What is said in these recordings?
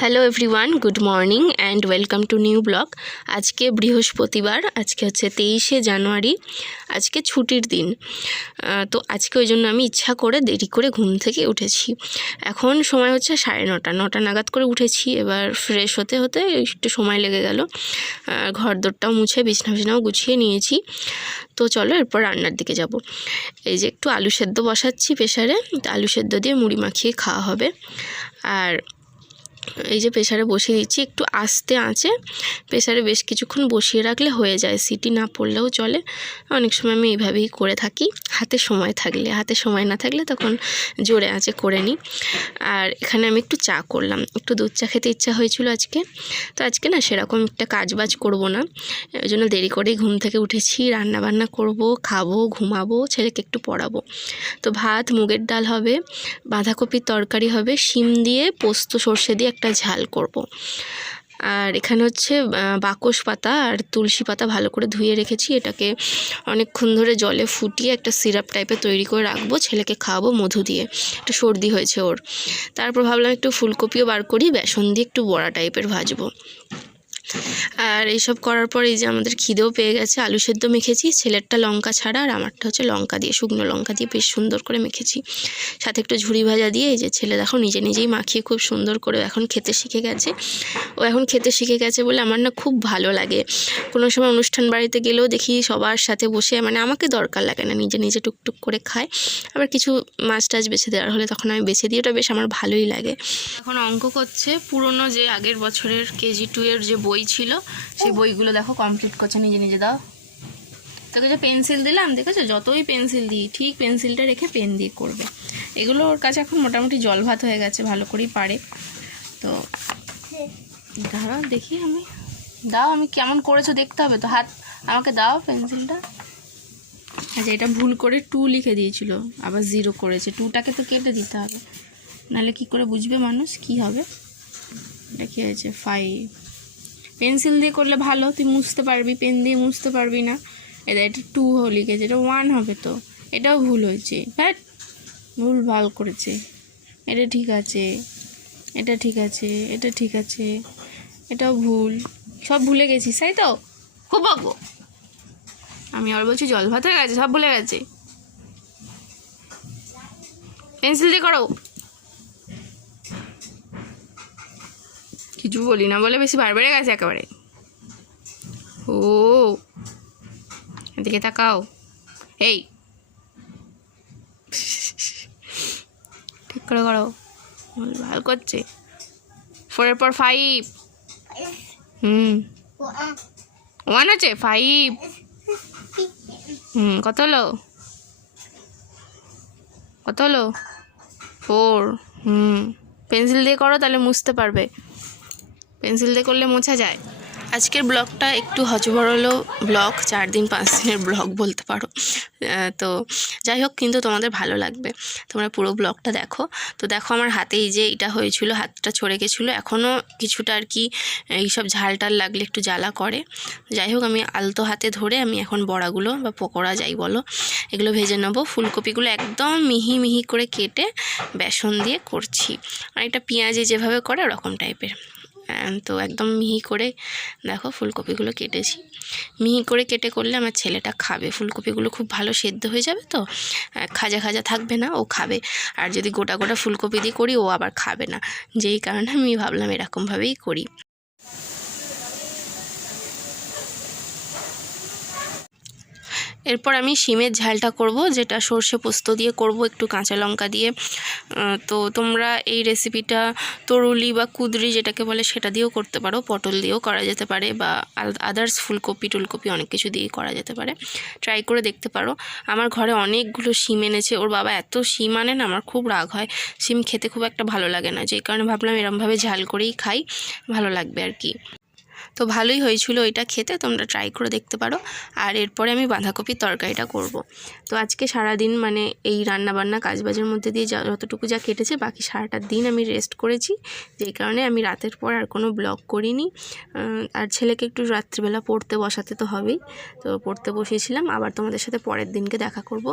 Hello everyone, good morning and welcome to new blog. আজকে বৃহস্পতিবার, আজকে হচ্ছে 23শে জানুয়ারি। আজকে ছুটির দিন, তো আজকে ওই জন্য আমি ইচ্ছা করে দেরি করে ঘুম থেকে উঠেছি। এখন সময় হচ্ছে 9:30 নাগাদ করে উঠেছি। এবার ফ্রেশ হতে হতে একটু সময় লেগে গেল। ঘর দোরটাও মুছে বিছানাও গুছিয়ে নিয়েছি। তো চলো এরপর রান্নার দিকে যাব। এই যে একটু আলু সেদ্ধ বসাচ্ছি প্রেসারে, আলু সেদ্ধ দিয়ে মুড়ি মাখিয়ে খাওয়া হবে। আর এই যে প্রেসারে বসিয়ে দিচ্ছি, একটু আস্তে আঁচে প্রেসারে বেশ কিছুক্ষণ বসিয়ে রাখলে হয়ে যায়, সিটি না পড়লেও চলে। অনেক সময় আমি এইভাবেই করে থাকি, হাতে সময় না থাকলে তখন জোরে আঁচে করে নিই। আর এখানে আমি একটু চা করলাম, একটু দুধ চা খেতে ইচ্ছা হয়েছিল আজকে। তো আজকে না সেরকম একটা কাজবাজ করব না, ওই জন্য দেরি করেই ঘুম থেকে উঠেছি। রান্না বান্না করব, খাবো, ঘুমাবো, ছেলেকে একটু পড়াবো। তো ভাত, মুগের ডাল হবে, বাঁধাকপির তরকারি হবে, শিম দিয়ে পোস্ত সর্ষে দিয়ে একটা ঝাল করব। আর এখানে হচ্ছে বাকস পাতা আর তুলসী পাতা ভালো করে ধুয়ে রেখেছি। এটাকে অনেকক্ষণ ধরে জলে ফুটিয়ে একটা সিরাপ টাইপের তৈরি করে রাখবো, ছেলেকে খাওয়াবো মধু দিয়ে। একটু সর্দি হয়েছে ওর। তারপর ভাবলাম একটু ফুলকপিও বার করি, বেসন দিয়ে একটু বড়া টাইপের ভাজবো। আর এইসব করার পর এই যে আমাদের খিদেও পেয়ে গেছে। আলু সেদ্ধ মেখেছি, ছেলেরটা লঙ্কা ছাড়া, আর আমারটা হচ্ছে লঙ্কা দিয়ে, শুকনো লঙ্কা দিয়ে বেশ সুন্দর করে মেখেছি। সাথে একটু ঝুরি ভাজা দিয়ে। এই যে ছেলে দেখো নিজেই মাখিয়ে খুব সুন্দর করে এখন খেতে শিখে গেছে। ও এখন খেতে শিখে গেছে বলে আমার না খুব ভালো লাগে। কোনো সময় অনুষ্ঠান বাড়িতে গেলেও দেখি সবার সাথে বসে, মানে আমাকে দরকার লাগে না, নিজে টুকটুক করে খায়। আবার কিছু মাছ টাছ বেছে দেওয়ার হলে তখন আমি বেছে দিই, ওটা বেশ আমার ভালোই লাগে। এখন অঙ্ক করছে, পুরনো যে আগের বছরের KG 2 এর যে বই ছিল সেই বইগুলো দেখো কমপ্লিট করছে নিজে। দাও তোকে যে পেন্সিল দিলাম, দেখেছো, যতই পেন্সিল দিই ঠিক পেন্সিলটা রেখে পেন দিয়ে করবে। এগুলো ওর কাছে এখন মোটামুটি জল ভাত হয়ে গেছে, ভালো করেই পারে। তো দাঁড়াও দেখি, আমি কেমন করেছো দেখতে হবে তো। হাত আমাকে দাও পেন্সিলটা। আচ্ছা, এটা ভুল করে 2 লিখে দিয়েছিল, আবার 0 করেছে। 2টাকে তো কেটে দিতে হবে, নাহলে কি করে বুঝবে মানুষ কি হবে। এটা কি হয়েছে? 5। পেন্সিল দিয়ে করলে ভালো, তুই মুছতে পারবি, পেন দিয়ে মুছতে পারবি না। এটা 2 লিখেছে, এটা 1 হবে তো। এটাও ভুল হয়েছে, হ্যাঁ ভুল ভাল করেছে। এটা ঠিক আছে, এটা ঠিক আছে, এটা ঠিক আছে, এটাও ভুল। সব ভুলে গেছিস তাই তো? খুব বকবো আমি। আর বলছি জল ভাত হয়ে গেছে, সব ভুলে গেছে। পেন্সিল দিয়ে করো। কিছু বলি না বলে বেশি বেড়ে গেছে একেবারে। ও এদিকে তাকাও, এই ঠিক করে করো, ভালো করছে। 4 পর 5। 1 আছে, 5। কত হলো? 4। পেন্সিল দিয়ে করো, তাহলে মুছতে পারবে। পেন্সিল দিয়ে করলে মোছা যায়। আজকের ব্লগটা একটু হজবরল ব্লগ, 4 দিন 5 দিনের ব্লগ বলতে পারো। তো যাই হোক, কিন্তু তোমাদের ভালো লাগবে, তোমরা পুরো ব্লগটা দেখো। তো দেখো আমার হাতে এই যে এটা হয়েছিল, হাতটা ছড়ে গেছিলো, এখনও কিছুটা আর কি এইসব ঝালটাল লাগলে একটু জ্বালা করে। যাই হোক, আমি আলতো হাতে ধরে আমি এখন বড়াগুলো বা পকোড়া যাই বলো এগুলো ভেজে নেবো। ফুলকপিগুলো একদম মিহি করে কেটে বেসন দিয়ে করছি, অনেকটা পেঁয়াজে যেভাবে করে ওরকম টাইপের। তো একদম মিহি করে দেখো ফুলকপিগুলো কেটেছি। মিহি করে কেটে করলে আমার ছেলেটা খাবে, ফুলকপিগুলো খুব ভালো সেদ্ধ হয়ে যাবে, তো খাজা থাকবে না, ও খাবে। আর যদি গোটা ফুলকপি দিয়ে করি ও আবার খাবে না, যেই কারণে আমি ভাবলাম এরকমভাবেই করি। এরপর আমি শিমের ঝালটা করব, যেটা সর্ষে পোস্ত দিয়ে করব, একটু কাঁচা লঙ্কা দিয়ে। তো তোমরা এই রেসিপিটা তরুলি বা কুদরি যেটাকে বলে সেটা দিয়েও করতে পারো, পটল দিয়েও করা যেতে পারে, বা আদার্স ফুলকপি টুলকপি অনেক কিছু দিয়েই করা যেতে পারে। ট্রাই করে দেখতে পারো। আমার ঘরে অনেকগুলো শিম এনেছে, ওর বাবা এত শিম আনেন, আমার খুব রাগ হয়। শিম খেতে খুব একটা ভালো লাগে না, যেই কারণে ভাবলাম এরমভাবে ঝাল করেই খাই, ভালো লাগবে আর কি। তো ভালোই হয়েছিল ওইটা খেতে, তোমরা ট্রাই করে দেখতে পারো। আর এরপরে আমি বাঁধাকপির তরকারিটা করব। তো আজকে সারাদিন মানে এই রান্নাবান্না কাজবাজের মধ্যে দিয়ে যতটুকু যা কেটেছে, বাকি সারাটা দিন আমি রেস্ট করেছি, যেই কারণে আমি রাতের পর আর কোনো ব্লগ করিনি। আর ছেলেকে একটু রাত্রিবেলা পড়তে বসাতে তো হবেই, তো পড়তে বসিয়েছিলাম। আবার তোমাদের সাথে পরের দিনকে দেখা করব।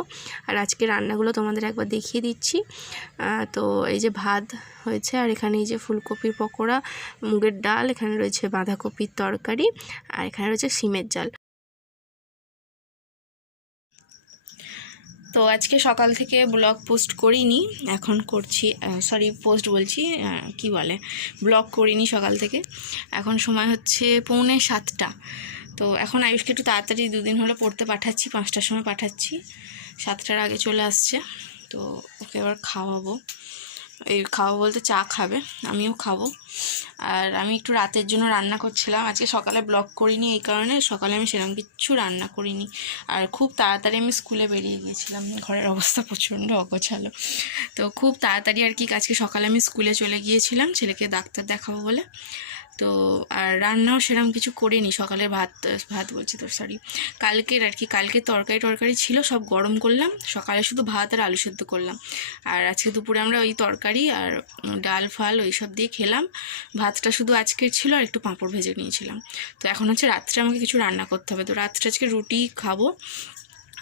আর আজকে রান্নাগুলো তোমাদের একবার দেখিয়ে দিচ্ছি। তো এই যে ভাত হয়েছে, আর এখানে এই যে ফুলকপির পকোড়া, মুগের ডাল, এখানে রয়েছে বাঁধাকপির তরকারি, আর এখানে রয়েছে সিমের ডাল। তো আজকে সকাল থেকে ব্লগ পোস্ট করিনি, এখন করছি, পোস্ট বলছি, কি বলে, ব্লগ করিনি সকাল থেকে। এখন সময় হচ্ছে 6:45। তো এখন আয়ুষকে একটু তাড়াতাড়ি 2 দিন হলো পড়তে পাঠাচ্ছি, 5টার সময় পাঠাচ্ছি, 7টার আগে চলে আসছে। তো ওকে এবার খাওয়াবো, খাওয়াবো বলতে চা খাবে, আমিও খাবো। আর আমি একটু রাতের জন্য রান্না করছিলাম, আজকে সকালে ব্লগ করিনি, এই কারণে সকালে আমি সেরকম কিচ্ছু রান্না করিনি। আর খুব তাড়াতাড়ি আমি স্কুলে বেরিয়ে গিয়েছিলাম, ঘরের অবস্থা প্রচণ্ড অগোছালো। তো খুব তাড়াতাড়ি আর কি আজকে সকালে আমি স্কুলে চলে গিয়েছিলাম ছেলেকে ডাক্তার দেখাবো বলে। তো আর রান্নাও সেরকম কিছু করিনি, সকালে ভাত বলছি তো সরি, কালকের আর কি, কালকে তরকারি ছিল, সব গরম করলাম, সকালে শুধু ভাত আর আলু সেদ্ধ করলাম। আর আজকে দুপুরে আমরা ওই তরকারি আর ডাল ফাল ওই সব দিয়ে খেলাম। ভাতটা শুধু আজকের ছিল, আর একটু পাঁপড় ভেজে নিয়েছিলাম। তো এখন হচ্ছে রাত্রে আমাকে কিছু রান্না করতে হবে। তো রাত্রে আজকে রুটি খাবো।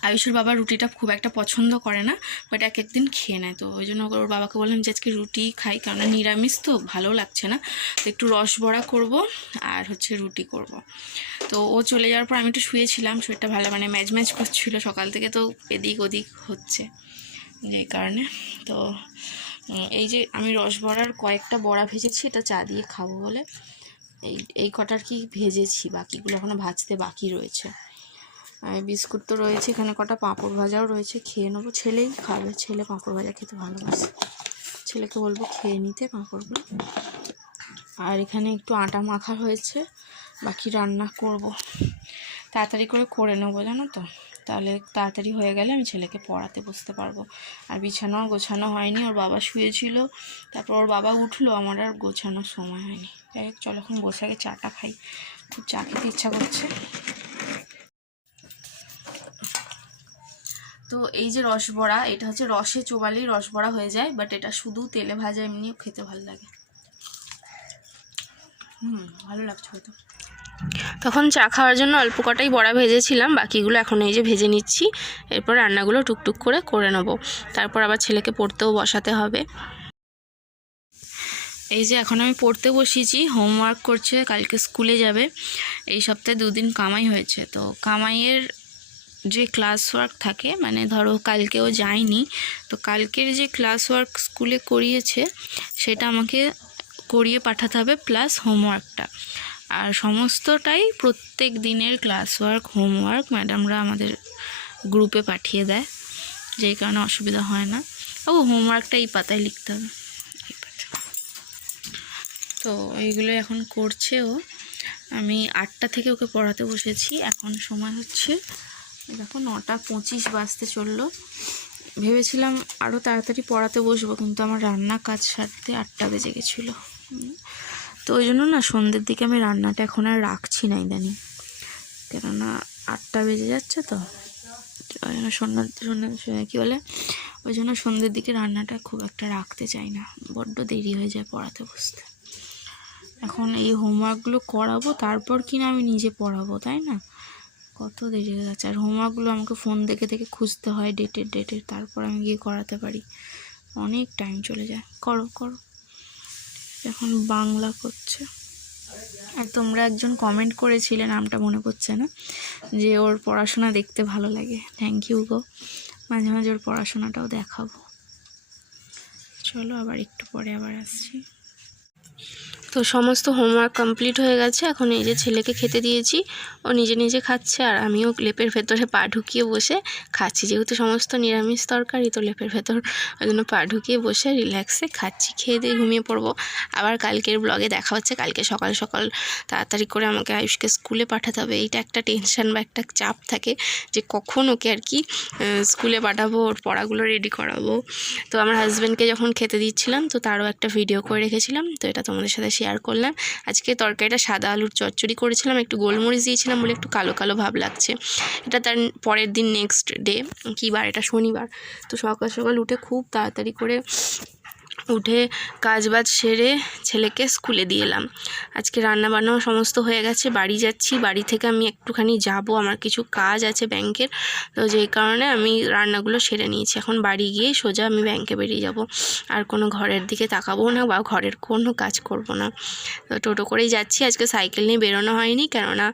আয়ুষের বাবা রুটিটা খুব একটা পছন্দ করে না, বাট এক একদিন খেয়ে নেয়। তো ওই জন্য ওর বাবাকে বললাম যে আজকে রুটি খাই, কারণ নিরামিষ তো ভালো লাগছে না। তো একটু রস বড়া করব আর হচ্ছে রুটি করব। তো ও চলে যাওয়ার পর আমি একটু শুয়েছিলাম, শরীরটা ভালো মানে ম্যাচ করছিল সকাল থেকে, তো এদিক ওদিক হচ্ছে যেই কারণে। তো এই যে আমি রস বড়ার কয়েকটা বড়া ভেজেছি, এটা চা দিয়ে খাবো বলে এই কটার কি ভেজেছি, বাকিগুলো এখনও ভাজতে বাকি রয়েছে। আর বিস্কুট তো রয়েছে, এখানে কটা পাঁপড় ভাজাও রয়েছে, খেয়ে নেবো। ছেলেই খাবে, ছেলে পাঁপড় ভাজা খেতে ভালোবাসে, ছেলেকে বলবো খেয়ে নিতে পাঁপড়গুলো। আর এখানে একটু আটা মাখা হয়েছে, বাকি রান্না করব, তাড়াতাড়ি করে নেবো জানো তো, তাহলে তাড়াতাড়ি হয়ে গেলে আমি ছেলেকে পড়াতে বসতে পারবো। আর বিছানা গোছানো হয়নি, ওর বাবা শুয়েছিল, তারপর ওর বাবা উঠলো, আমার আর গোছানোর সময় হয়নি। যাই হোক চলো এখন বসে আগে চাটা খাই, খুব চা খেতে ইচ্ছা করছে। তো এই যে রসবড়া, এটা হচ্ছে রসে চোবালেই রসবড়া হয়ে যায়, বাট এটা শুধু তেলে ভাজা এমনিও খেতে ভালো লাগে। ভালো লাগছে হয়তো। তখন চা খাওয়ার জন্য অল্প কটাই বড়া ভেজেছিলাম, বাকিগুলো এখন এই যে ভেজে নিচ্ছি। এরপর রান্নাগুলো টুকটুক করে নেবো, তারপর আবার ছেলেকে পড়তেও বসাতে হবে। এই যে এখন আমি পড়তে বসিয়েছি, হোমওয়ার্ক করছে, কালকে স্কুলে যাবে। এই সপ্তাহে 2 দিন কামাই হয়েছে। তো কামাইয়ের যে ক্লাস ওয়ার্ক থাকে, মানে ধরো কালকেও যায়নি, তো কালকের যে ক্লাস ওয়ার্ক স্কুলে করিয়েছে সেটা আমাকে করিয়ে পাঠাতে হবে, প্লাস হোমওয়ার্কটা। আর সমস্তটাই প্রত্যেক দিনের ক্লাস ওয়ার্ক হোমওয়ার্ক ম্যাডামরা আমাদের গ্রুপে পাঠিয়ে দেয়, যেই কারণে অসুবিধা হয় না। হোমওয়ার্কটা এই পাতায় লিখতে হবে, তো এইগুলো এখন করছে ও। আমি 8টা থেকে ওকে পড়াতে বসেছি, এখন সময় হচ্ছে দেখো 9:25 বাজতে চললো। ভেবেছিলাম আরও তাড়াতাড়ি পড়াতে বসবো, কিন্তু আমার রান্না কাজ সারতে 8টা বেজে গেছিলো। তো ওই জন্য না সন্ধ্যের দিকে আমি রান্নাটা এখন আর রাখছি না ইদানিং, কেননা 8টা বেজে যাচ্ছে, তো ওই জন্য সন্ধ্যা কী বলে, ওই জন্য সন্ধ্যের দিকে রান্নাটা খুব একটা রাখতে চাই না, বড্ড দেরি হয়ে যায় পড়াতে বসতে। এখন এই হোমওয়ার্কগুলো করাবো, তারপর কিনা আমি নিজে পড়াবো, তাই না? কত দেরি হয়ে যাচ্ছে। আর হোমওয়ার্কগুলো আমাকে ফোন দেখে খুঁজতে হয় ডেটের, তারপর আমি গিয়ে করাতে পারি, অনেক টাইম চলে যায়। করো এখন বাংলা করছে। আর তোমরা একজন কমেন্ট করেছিলে, নামটা মনে পড়ছে না, যে ওর পড়াশোনা দেখতে ভালো লাগে। থ্যাংক ইউ গো, মাঝে মাঝে ওর পড়াশোনাটাও দেখাবো। চলো আবার একটু পরে আবার আসছি। তো সমস্ত হোমওয়ার্ক কমপ্লিট হয়ে গেছে, এখন এই যে ছেলেকে খেতে দিয়েছি, ও নিজে নিজে খাচ্ছে, আর আমিও লেপের ভেতরে পা ঢুকিয়ে বসে খাচ্ছি, যেহেতু সমস্ত নিরামিষ তরকারি, তো লেপের ভেতর ওই জন্য পা ঢুকিয়ে বসে রিল্যাক্সে খাচ্ছি। খেয়ে দিয়ে ঘুমিয়ে পড়বো। আবার কালকের ব্লগে দেখা হচ্ছে। কালকে সকাল সকাল তাড়াতাড়ি করে আমাকে আয়ুষকে স্কুলে পাঠাতে হবে, এইটা একটা টেনশন বা একটা চাপ থাকে, যে কখন ওকে আর কি স্কুলে পাঠাবো, ওর পড়াগুলো রেডি করাবো। তো আমার হাজব্যান্ডকে যখন খেতে দিচ্ছিলাম, তো তারও একটা ভিডিও করে রেখেছিলাম, তো এটা তোমাদের সাথে শেয়ার করলাম। আজকে তরকারিটা সাদা আলুর চচ্চড়ি করেছিলাম, একটু গোলমরিচ দিয়েছিলাম বলে একটু কালো কালো ভাব লাগছে। এটা তার পরের দিন নেক্সট ডে, কী বার, এটা শনিবার। তো সকাল সকাল উঠে খুব তাড়াতাড়ি করে উঠে কাজবাজ সেরে ছেলেকে স্কুলে দিয়ে এলাম। আজকে রান্নাবান্নাও সমস্ত হয়ে গেছে। বাড়ি যাচ্ছি, বাড়ি থেকে আমি একটুখানি যাব, আমার কিছু কাজ আছে ব্যাংকের, তো যেই কারণে আমি রান্নাগুলো সেরে নিয়েছি। এখন বাড়ি গিয়ে সোজা আমি ব্যাংকে বেরিয়ে যাব, আর কোনো ঘরের দিকে তাকাবো না বা ঘরের কোনো কাজ করব না। তো টোটো করেই যাচ্ছি। আজকে সাইকেল নিয়ে বেরোনো হয়নি, কেননা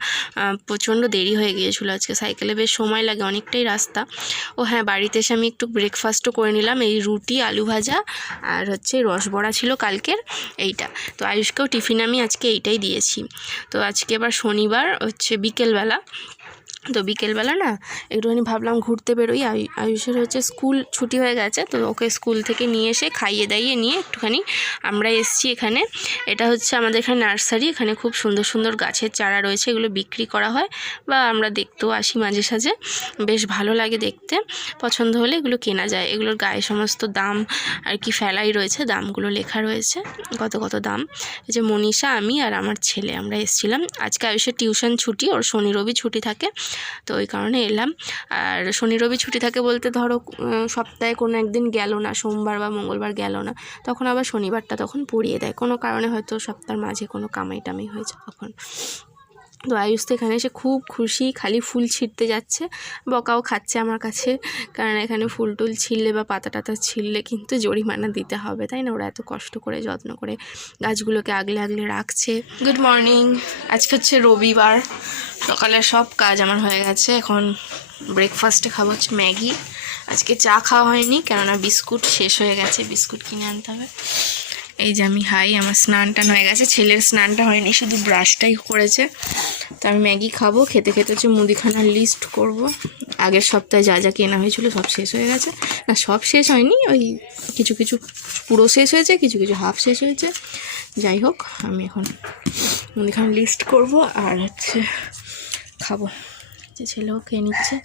প্রচণ্ড দেরি হয়ে গিয়েছিলো। আজকে সাইকেলে বেশ সময় লাগে, অনেকটাই রাস্তা। ও হ্যাঁ, বাড়িতে এসে আমি একটু ব্রেকফাস্টও করে নিলাম, এই রুটি আলু ভাজা আর রসবড়া ছিল কালকের, এইটা। তো আয়ুষকেও টিফিন আমি আজকে এইটাই দিয়েছি। তো আজকে এবার শনিবার বিকেলবেলা, তো বিকেলবেলা না একটুখানি ভাবলাম ঘুরতে বেরোই। আয়ুষের স্কুল ছুটি হয়ে গেছে, তো ওকে স্কুল থেকে নিয়ে এসে খাইয়ে দাইয়ে নিয়ে একটুখানি আমরা এসছি এখানে। এটা আমাদের এখানে নার্সারি, এখানে খুব সুন্দর সুন্দর গাছের চারা রয়েছে, এগুলো বিক্রি করা হয় বা আমরা দেখতেও আসি মাঝে সাঝে, বেশ ভালো লাগে দেখতে। পছন্দ হলে এগুলো কেনা যায়। এগুলোর গায়ে সমস্ত দাম আর কি ফেলাই রয়েছে, দামগুলো লেখা রয়েছে, কত কত দাম। এই যে মনীষা, আমি আর আমার ছেলে আমরা এসেছিলাম। আজকে আয়ুষের টিউশন ছুটি, ওর শনি রবি ছুটি থাকে, তো ওই কারণে এলাম। আর শনি রবি ছুটি থাকে বলতে ধরো সপ্তাহে কোনো একদিন গেল না, সোমবার বা মঙ্গলবার গেল না, তখন আবার শনিবারটা তখন পড়িয়ে দেয়, কোনো কারণে হয়তো সপ্তাহের মাঝে কোনো কামাই টামাই হয়েছে তখন। তো আয়ুষ তো এখানে এসে খুব খুশি, খালি ফুল ছিঁড়তে যাচ্ছে, বকাও খাচ্ছে আমার কাছে, কারণ এখানে ফুল টুল ছিঁড়লে বা পাতা টাতা ছিঁড়লে কিন্তু জরিমানা দিতে হবে, তাই না? ওরা এত কষ্ট করে যত্ন করে গাছগুলোকে আগলে আগলে রাখছে। গুড মর্নিং, আজকে রবিবার, সকালে সব কাজ আমার হয়ে গেছে। এখন ব্রেকফাস্টে খাবো ম্যাগি। আজকে চা খাওয়া হয়নি, কেননা বিস্কুট শেষ হয়ে গেছে, বিস্কুট কিনে আনতে হবে। এই যে আমি আমার স্নান টান হয়ে গেছে, ছেলের স্নানটা হয়নি, শুধু ব্রাশটাই করেছে। তো আমি ম্যাগি খাবো, খেতে খেতে মুদিখানার লিস্ট করব। আগের সপ্তাহে যা যা কেনা হয়েছিল সব শেষ হয়ে গেছে, না সব শেষ হয়নি, ওই কিছু কিছু পুরো শেষ হয়েছে, কিছু কিছু হাফ শেষ হয়েছে। যাই হোক, আমি এখন মুদিখানার লিস্ট করব আর খাবো। যে ছেলেও খেয়ে নিচ্ছে।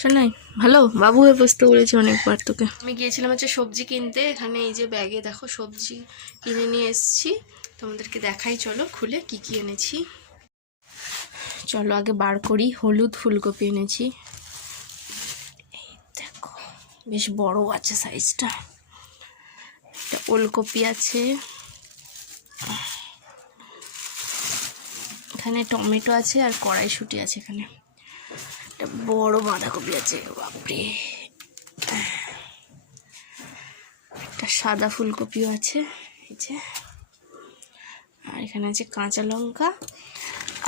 শোনাই ভালো বাবু হয়ে বসতে বলেছি অনেকবার তোকে। আমি গিয়েছিলাম সবজি কিনতে, এখানে এই যে ব্যাগে দেখো সবজি কিনে নিয়ে এসেছি, তোমাদেরকে দেখাই, চলো খুলে কি কি এনেছি। চলো আগে বার করি। হলুদ ফুলকপি এনেছি, এই দেখো বেশ বড় আছে সাইজটা। একটা ওলকপি আছে, এখানে টমেটো আছে আর কড়াইশুঁটি আছে, এখানে একটা বড় বাঁধাকপি আছে, বাপরে। একটা সাদা ফুলকপিও আছে, এই যে। আর এখানে আছে কাঁচা লঙ্কা।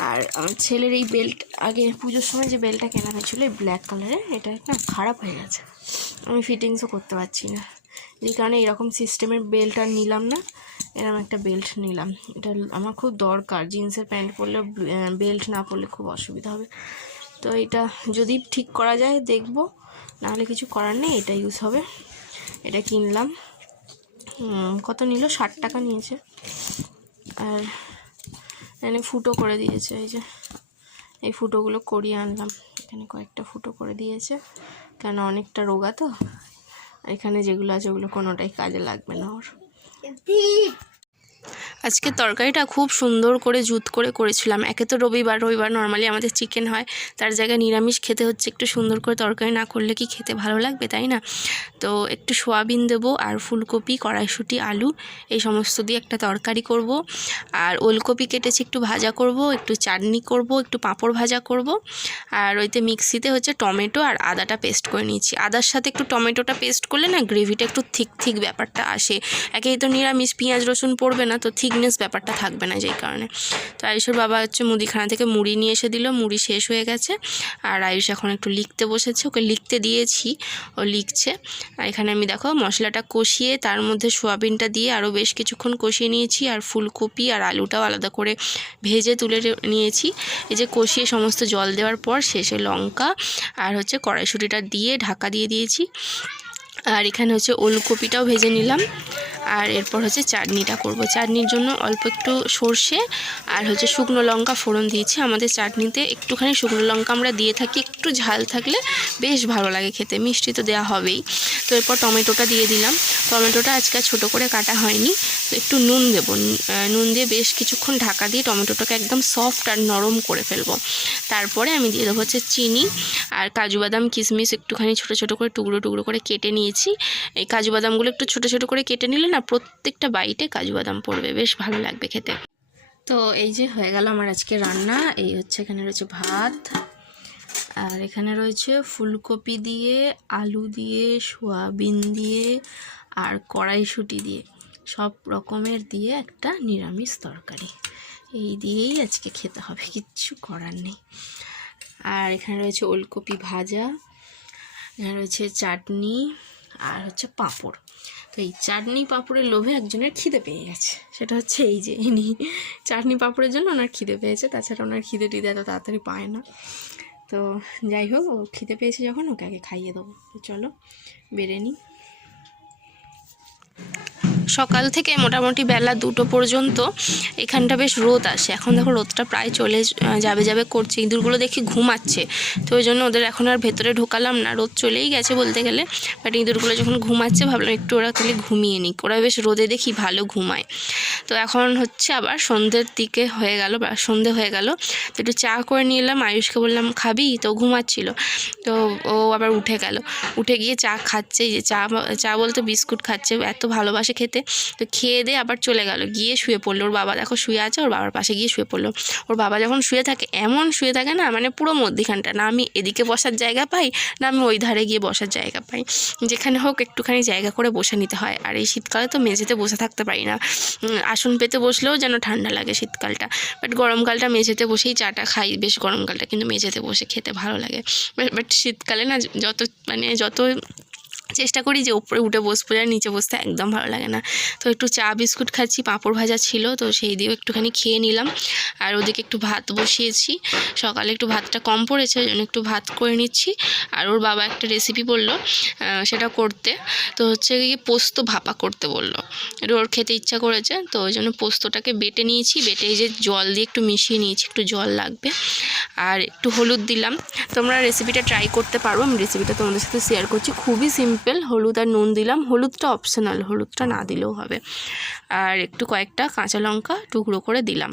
আর আমার ছেলের এই বেল্ট, আগে পুজোর সময় যে বেল্টটা কেনা হয়েছিল এই ব্ল্যাক কালারের, এটা না খারাপ হয়ে গেছে, আমি ফিটিংসও করতে পারছি না, এই কারণে এরকম সিস্টেমের বেল্ট আর নিলাম না, এরকম একটা বেল্ট নিলাম। এটা আমার খুব দরকার, জিন্সের প্যান্ট পরলে বেল্ট না পরলে খুব অসুবিধা হবে। তো এটা যদি ঠিক করা যায় দেখব, নাহলে কিছু করার নেই, এটা ইউজ হবে। এটা কিনলাম, কত নিল, 60 টাকা নিয়েছে। আর এখানে ফুটো করে দিয়েছে, এই যে এই ফুটোগুলো করিয়ে আনলাম, এখানে কয়েকটা ফুটো করে দিয়েছে, কেন অনেকটা রোগা তো। এখানে যেগুলো আছে ওগুলো কোনোটাই কাজে লাগবে না ওর। আজকে তরকারিটা খুব সুন্দর করে জুত করে করেছিলাম। একে তো রবিবার নর্মালি আমাদের চিকেন হয়, তার জায়গায় নিরামিষ খেতে হচ্ছে, একটু সুন্দর করে তরকারি না করলে কি খেতে ভালো লাগবে, তাই না? তো একটু সোয়াবিন দেবো আর ফুলকপি, কড়াইশুঁটি, আলু এই সমস্ত দিয়ে একটা তরকারি করব। আর ওলকপি কেটেছি, একটু ভাজা করব, একটু চাটনি করব, একটু পাঁপড় ভাজা করব। আর ওইতে মিক্সিতে টমেটো আর আদাটা পেস্ট করে নিয়েছি। আদার সাথে একটু টমেটোটা পেস্ট করলে না গ্রেভিটা একটু ঠিক ব্যাপারটা আসে। একেই তো নিরামিষ, পেঁয়াজ রসুন পড়বে না, তো থিকনেস ব্যাপারটা থাকবে না, যেই কারণে। তো আয়ুষের বাবা মুদিখানা থেকে মুড়ি নিয়ে এসে দিল, মুড়ি শেষ হয়ে গেছে। আর আয়ুষ এখন একটু লিখতে বসেছে, ওকে লিখতে দিয়েছি, ও লিখছে। আর এখানে আমি দেখো মশলাটা কষিয়ে তার মধ্যে সোয়াবিনটা দিয়ে আরও বেশ কিছুক্ষণ কষিয়ে নিয়েছি, আর ফুলকপি আর আলুটাও আলাদা করে ভেজে তুলে নিয়েছি। এই যে কষিয়ে সমস্ত জল দেওয়ার পর শেষে লঙ্কা আর কড়াইশুঁটিটা দিয়ে ঢাকা দিয়ে দিয়েছি। আর এখানে ওলকপিটাও ভেজে নিলাম। আর এরপর হচ্ছে চাটনিটা করব। চাটনির জন্য অল্প একটু সর্ষে আর হচ্ছে শুকনো লঙ্কা ফোড়ন দিয়েছি। আমাদের চাটনিতে একটুখানি শুকনো লঙ্কা আমরা দিয়ে থাকি, একটু ঝাল থাকলে বেশ ভালো লাগে খেতে। মিষ্টি তো দেওয়া হবেই। তো এরপর টমেটোটা দিয়ে দিলাম। টমেটোটা আজকে ছোটো করে কাটা হয়নি, তো একটু নুন দেবো। নুন দিয়ে বেশ কিছুক্ষণ ঢাকা দিয়ে টমেটোটাকে একদম সফট আর নরম করে ফেলবো। তারপরে আমি দিয়ে দেবো হচ্ছে চিনি আর কাজু বাদাম কিশমিশ একটুখানি ছোটো ছোটো করে টুকরো টুকরো করে কেটে নিয়েছি। এই কাজু বাদামগুলো একটু ছোটো ছোটো করে কেটে নিলে না প্রত্যেকটা বাইটে কাজু বাদাম পড়বে, বেশ ভালো লাগবে খেতে। তো এই যে হয়ে গেল আমার আজকে রান্না। এই হচ্ছে এখানে রয়েছে ভাত, আর এখানে রয়েছে ফুলকপি দিয়ে, আলু দিয়ে, সয়াবিন দিয়ে আর কড়াইশুঁটি দিয়ে, সব রকমের দিয়ে একটা নিরামিষ তরকারি। এই দিয়েই আজকে খেতে হবে, কিচ্ছু করার নেই। আর এখানে রয়েছে ওলকপি ভাজা, এখানে রয়েছে চাটনি আর হচ্ছে পাঁপড়। তো এই চাটনি পাঁপড়ের লোভে একজনের খিদে পেয়ে গেছে, সেটা হচ্ছে এই যে ইনি। চাটনি পাঁপড়ের জন্য ওনার খিদে পেয়েছে, তাছাড়া ওনার খিদে টিদে এত তাড়াতাড়ি পায় না। তো যাই হোক, ও খিদে পেয়েছে যখন ওকে আগে খাইয়ে দেবো। তো চলো বেড়ে নিই। সকাল থেকে মোটামুটি বেলা 2টো পর্যন্ত এখানটা বেশ রোদ আসে। এখন দেখো রোদটা প্রায় চলে যাবে করছে। ইঁদুরগুলো দেখি ঘুমাচ্ছে, তো ওই জন্য ওদের এখন আর ভেতরে ঢোকালাম না। রোদ চলেই গেছে বলতে গেলে, বাট ইঁদুরগুলো যখন ঘুমাচ্ছে ভাবলাম একটু ওরা তাহলে ঘুমিয়ে নিক। ওরা বেশ রোদে দেখি ভালো ঘুমায়। তো এখন হচ্ছে আবার সন্ধ্যের দিকে হয়ে গেল, সন্ধে হয়ে গেল। তো একটু চা করে নিয়ে এলাম। আয়ুষকে বললাম খাবি, তো ঘুমাচ্ছিল। তো ও আবার উঠে গেল, উঠে গিয়ে চা খাচ্ছে। যে চা বলতে বিস্কুট খাচ্ছে, এত ভালোবাসে খেতে। তো খেয়ে দিয়ে আবার চলে গেল, গিয়ে শুয়ে পড়লো। ওর বাবা দেখো শুয়ে আছে, ওর বাবার পাশে গিয়ে শুয়ে পড়লো। ওর বাবা যখন শুয়ে থাকে এমন শুয়ে থাকে না, মানে পুরো মধ্যিখানটা, না আমি এদিকে বসার জায়গা পাই, না আমি ওই ধারে গিয়ে বসার জায়গা পাই। যেখানে হোক একটুখানি জায়গা করে বসে নিতে হয়। আর এই শীতকালে তো মেঝেতে বসে থাকতে পারি না, আসন পেতে বসলেও যেন ঠান্ডা লাগে শীতকালটা। বাট গরমকালটা মেঝেতে বসেই চাটা খাই, বেশ গরমকালটা কিন্তু মেঝেতে বসে খেতে ভালো লাগে। বাট শীতকালে না যত চেষ্টা করি যে উপরে উঠে বসবো, আর নিচে বসতে একদম ভালো লাগে না। তো একটু চা বিস্কুট খাচ্ছি, পাঁপড় ভাজা ছিল তো সেই দিয়েও একটুখানি খেয়ে নিলাম। আর ওদিকে একটু ভাত বসিয়েছি, সকালে একটু ভাতটা কম পড়েছে, ওই জন্য একটু ভাত করে নিচ্ছি। আর ওর বাবা একটা রেসিপি বললো সেটা করতে, তো হচ্ছে গিয়ে পোস্ত ভাপা করতে বললো। এটা ওর খেতে ইচ্ছা করেছে, তো ওই জন্য পোস্তটাকে বেটে নিয়েছি। বেটে এই যে জল দিয়ে একটু মিশিয়ে নিয়েছি, একটু জল লাগবে। আর একটু হলুদ দিলাম। তোমরা রেসিপিটা ট্রাই করতে পারো, আমি রেসিপিটা তোমাদের সাথে শেয়ার করছি, খুবই সিম্পল। হলুদ আর নুন দিলাম, হলুদটা অপশনাল, হলুদটা না দিলেও হবে। আর একটু কয়েকটা কাঁচা লঙ্কা টুকরো করে দিলাম।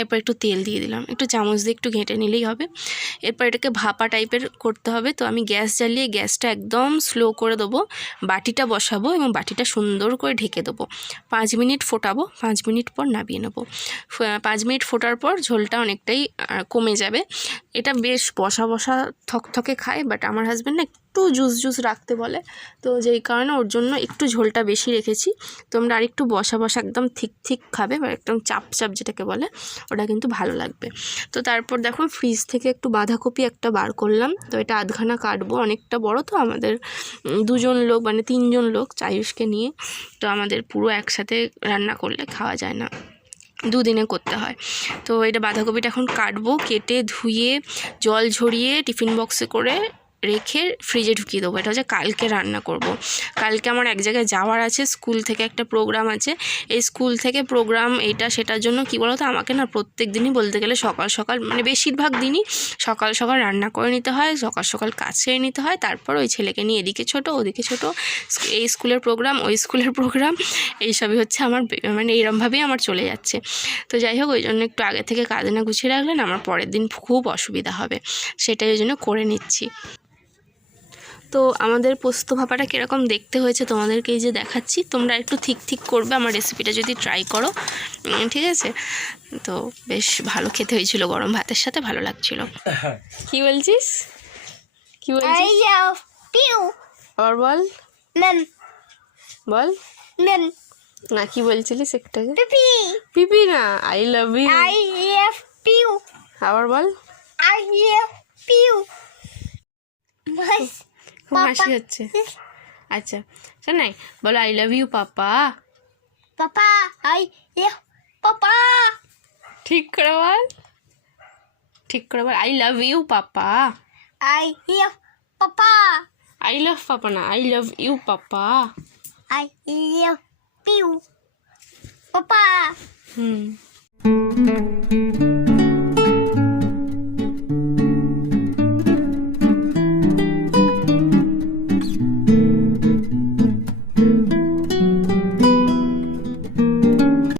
এরপর একটু তেল দিয়ে দিলাম, একটু চামচ দিয়ে একটু ঘেঁটে নিলেই হবে। এরপর এটাকে ভাপা টাইপের করতে হবে। তো আমি গ্যাস জ্বালিয়ে গ্যাসটা একদম স্লো করে দেবো, বাটিটা বসাবো এবং বাটিটা সুন্দর করে ঢেকে দেবো। 5 মিনিট ফোটাবো, 5 মিনিট পর নামিয়ে নেবো। 5 মিনিট ফোটার পর ঝোলটা অনেকটাই কমে যাবে। এটা বেশ বসা বসা থকথকে খায়, বাট আমার হাজব্যান্ড না একটু জুস রাখতে বলে, তো যেই কারণে ওর জন্য একটু ঝোলটা বেশি রেখেছি। তোমরা আরেকটু বসা একদম ঠিক খাবে, বা একদম চাপ যেটাকে বলে, ওটা কিন্তু ভালো লাগবে। তো তারপর দেখো ফ্রিজ থেকে একটু বাঁধাকপি একটা বার করলাম। তো এটা আধখানা কাটবো, অনেকটা বড় তো আমাদের 2জন লোক, মানে 3জন লোক আয়ুষকে নিয়ে। তো আমাদের পুরো একসাথে রান্না করলে খাওয়া যায় না, 2 দিনে করতে হয়। তো এটা বাঁধাকপিটা এখন কাটবো, কেটে ধুয়ে জল ঝরিয়ে টিফিন বক্সে করে রেখে ফ্রিজে ঢুকিয়ে দেবো। এটা হচ্ছে কালকে রান্না করব। কালকে আমার এক জায়গায় যাওয়ার আছে, স্কুল থেকে একটা প্রোগ্রাম আছে। এই স্কুল থেকে প্রোগ্রাম এইটা সেটার জন্য কি বলো তো, আমাকে না প্রত্যেক দিনই বলতে গেলে সকাল মানে বেশিরভাগ দিনই সকাল রান্না করে নিতে হয়, সকাল কাজ সেরে নিতে হয়। তারপর ওই ছেলেকে নিয়ে এদিকে ছোট ওদিকে ছোট, এই স্কুলের প্রোগ্রাম ওই স্কুলের প্রোগ্রাম, এইসবই হচ্ছে আমার, মানে এইরমভাবেই আমার চলে যাচ্ছে। তো যাই হোক, ওই জন্য একটু আগে থেকে কাজ না গুছিয়ে রাখলেন আমার পরের দিন খুব অসুবিধা হবে, সেটাই ওই জন্য করে নিচ্ছি। তো আমাদের পোস্ত ভাপাটা কীরকম দেখতে হয়েছে তোমাদেরকে এই যে দেখাচ্ছি। তোমরা একটু ঠিক করবে আমার রেসিপিটা যদি ট্রাই করো, ঠিক আছে? তো বেশ ভালো খেতে হয়েছিল, গরম ভাতের সাথে ভালো লাগছিল। কি বলছিস? আবার বল না, কি বলছিলিস একটা? পিপি না, আই লাভ ইউ। আবার বল। খুব হাসি হচ্ছে। আচ্ছা শোন নাই, বলো আই লাভ ইউ পাপা। ঠিক করে বল, I love you papa. I love papa না, I love you papa. Piu papa hmm